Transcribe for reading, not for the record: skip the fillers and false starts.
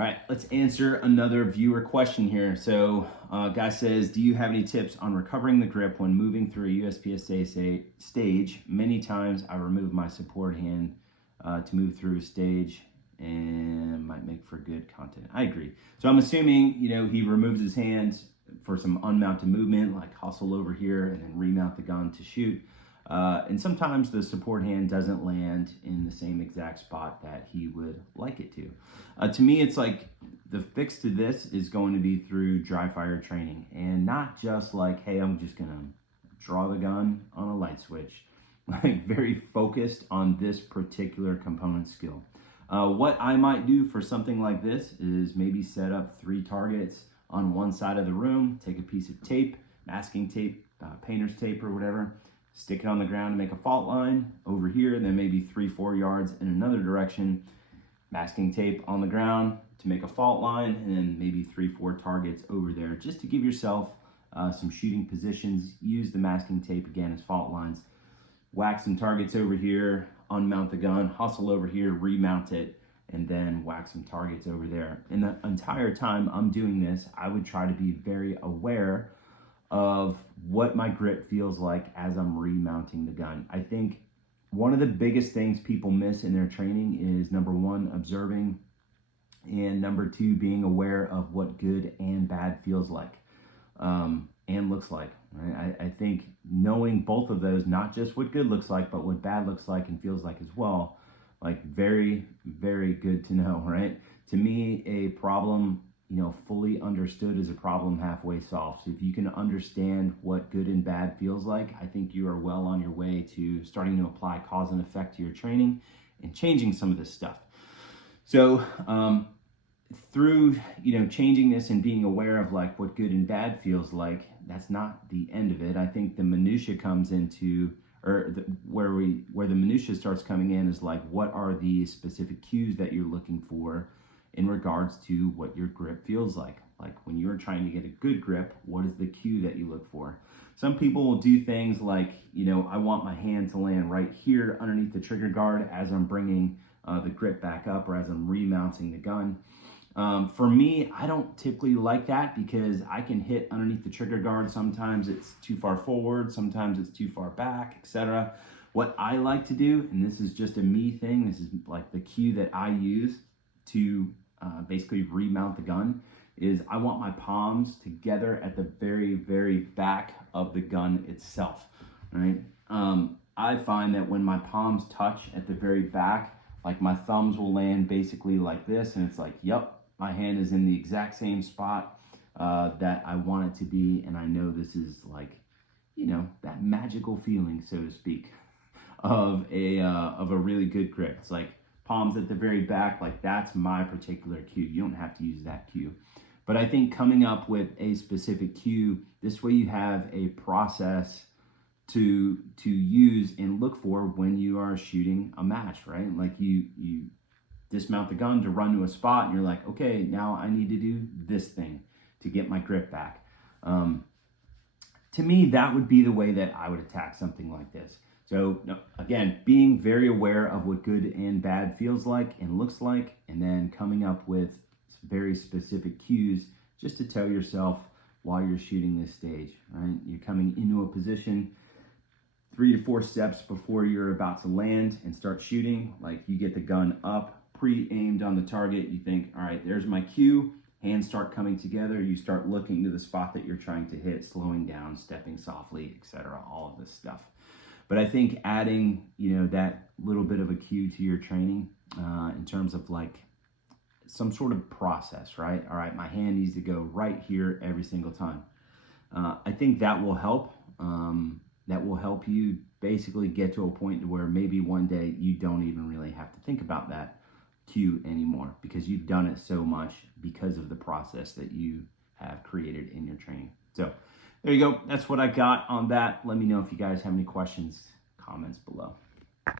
All right, let's answer another viewer question here. So, guy says, do you have any tips on recovering the grip when moving through a USPSA stage? Many times I remove my support hand to move through a stage and might make for good content. I agree. So I'm assuming, he removes his hands for some unmounted movement, like hustle over here and then remount the gun to shoot. And sometimes the support hand doesn't land in the same exact spot that he would like it to. To me, it's like the fix to this is going to be through dry fire training, and not just like, hey, I'm just gonna draw the gun on a light switch. Like very focused on this particular component skill. What I might do for something like this is maybe set up 3 targets on one side of the room, take a piece of tape, masking tape, painter's tape or whatever, stick it on the ground to make a fault line over here, then maybe 3-4 yards in another direction, masking tape on the ground to make a fault line, and then maybe 3-4 targets over there, just to give yourself some shooting positions. Use the masking tape again as fault lines. Whack some targets over here, unmount the gun, hustle over here, remount it, and then whack some targets over there. And the entire time I'm doing this, I would try to be very aware of what my grip feels like as I'm remounting the gun. I think one of the biggest things people miss in their training is, number 1, observing, and number 2, being aware of what good and bad feels like and looks like. Right? I think knowing both of those, not just what good looks like, but what bad looks like and feels like as well, like very, very good to know, right? To me, a problem fully understood is a problem halfway solved. So if you can understand what good and bad feels like, I think you are well on your way to starting to apply cause and effect to your training and changing some of this stuff. So through changing this and being aware of like what good and bad feels like, that's not the end of it. I think the minutia comes into, where the minutia starts coming in is like, what are the specific cues that you're looking for in regards to what your grip feels like. Like when you're trying to get a good grip, what is the cue that you look for? Some people will do things like, I want my hand to land right here underneath the trigger guard as I'm bringing the grip back up or as I'm remounting the gun. For me, I don't typically like that because I can hit underneath the trigger guard. Sometimes it's too far forward, sometimes it's too far back, etc. What I like to do, and this is just a me thing, this is like the cue that I use to basically remount the gun, is I want my palms together at the very, very back of the gun itself, right? I find that when my palms touch at the very back, like my thumbs will land basically like this, and it's like, yep, my hand is in the exact same spot that I want it to be, and I know this is like, that magical feeling, so to speak, of a really good grip. It's like palms at the very back, like that's my particular cue. You don't have to use that cue. But I think coming up with a specific cue, this way you have a process to use and look for when you are shooting a match, right? Like you dismount the gun to run to a spot and you're like, okay, now I need to do this thing to get my grip back. To me, that would be the way that I would attack something like this. So again, being very aware of what good and bad feels like and looks like, and then coming up with very specific cues just to tell yourself while you're shooting this stage, right? You're coming into a position 3 to 4 steps before you're about to land and start shooting. Like you get the gun up, pre-aimed on the target. You think, all right, there's my cue. Hands start coming together. You start looking to the spot that you're trying to hit, slowing down, stepping softly, etc. All of this stuff. But I think adding, that little bit of a cue to your training in terms of like some sort of process, right? All right, my hand needs to go right here every single time. I think that will help. That will help you basically get to a point where maybe one day you don't even really have to think about that cue anymore because you've done it so much because of the process that you have created in your training. So there you go. That's what I got on that. Let me know if you guys have any questions, comments below.